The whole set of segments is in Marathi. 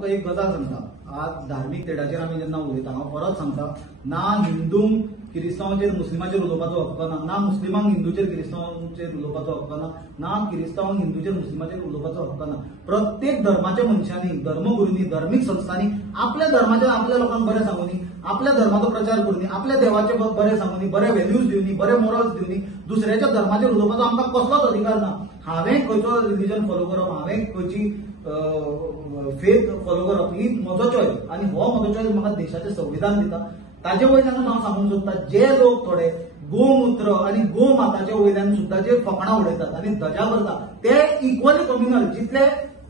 तुका एक गजाल सांगता. आज धार्मीक तेडाचेर आमी जेन्ना उलयता हांव परत सांगता, ना हिंदूंक किरिस्तांवाचेर मुस्लिमाचेर उलोवपाचो हक्क ना, ना मुस्लिमांक हिंदूचेर किरिस्तांवाचेर उलोवपाचो हक्क ना, ना किरिस्तांवांक हिंदूचेर मुस्लिमाचेर उलोवपाचो हक्क ना. प्रत्येक धर्माच्या मनशांनी, धर्मगुरूंनी, धार्मीक संस्थांनी आपल्या धर्माच्या आपल्या लोकांक बरें सांगुनी, आपल्या धर्माचो प्रचार करूनी, आपल्या देवाचे बरें सांगुनी, बरे व्हॅल्यूज दिवनी, बरे मोरल्स दिवनी. दुसऱ्याच्या धर्माचेर उलोवपाचो आमकां कसलोच अधिकार ना. हांवें खंयचो रिलीजन फॉलो करप, हांवें खंयची फेथ फॉलो करप ही म्हजो चॉयस आनी हो म्हजो चॉयस म्हाका देशाचें संविधान दिता. ताजे वयल्यान हांव सांगूंक सोदता, जे लोक थोडे गोमूत्र आनी गोमाताचे वयल्यान सुद्दां जे फकाणां उडयतात आनी धजा करतात ते इक्वली कम्युनल. जितले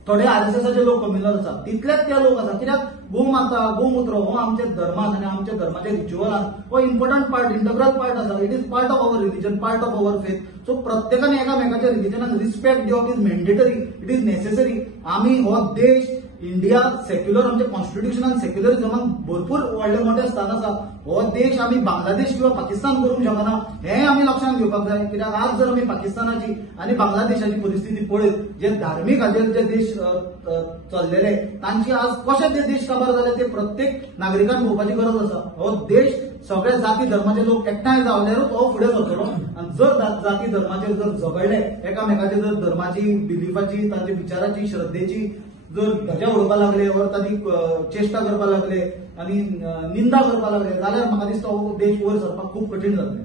थोडे आरएसएसाचे लोक कम्युनल आसात तितलेच ते लोक आसात. कित्याक गोमाता गोमूत्र हो आमच्या धर्मान आनी आमच्या धर्माच्या रिच्युअलान हो इम्पॉर्टंट पार्ट, इंटग्रल पार्ट आसा. It is part of our religion, part of our faith. So प्रत्येकान एकामेकाच्या रिलीजनाक रिस्पेक्ट दिवप is mandatory, it is necessary. आमी हो देश इंडिया सेक्युलर, आमच्या कॉन्स्टिट्युशनान सेक्युलरिझमाक भरपूर व्हडले मोठे स्थान आसा. हो देश आमी बांगलादेश किंवा पाकिस्तान करूंक शकना, हें आमी लक्षांत घेवपाक जाय. कित्याक आज जर आमी पाकिस्तानाची आनी बांगलादेशाची परिस्थिती पळयत, जे धार्मीक हाजेर जे देश चल्लेले तांची आज कशे ते देश काबार जाले ते प्रत्येक नागरिकान पळोवपाची गरज आसा. हो देश सगळ्या जाती धर्माचे लोक एकठांय जावल्यारूच हो फुडें सरतलो. आनी जर जाती धर्माचेर जर झगडले, एकामेकाचे जर धर्माची, बिलिफाची, तांच्या विचाराची, श्रद्धेची जर धजा उडोवपाक लागले वा तांची चेष्टा करपाक लागले आनी निंदा करपाक लागले जाल्यार म्हाका दिसता हो देश वयर सरपाक खूब कठीण जातलें.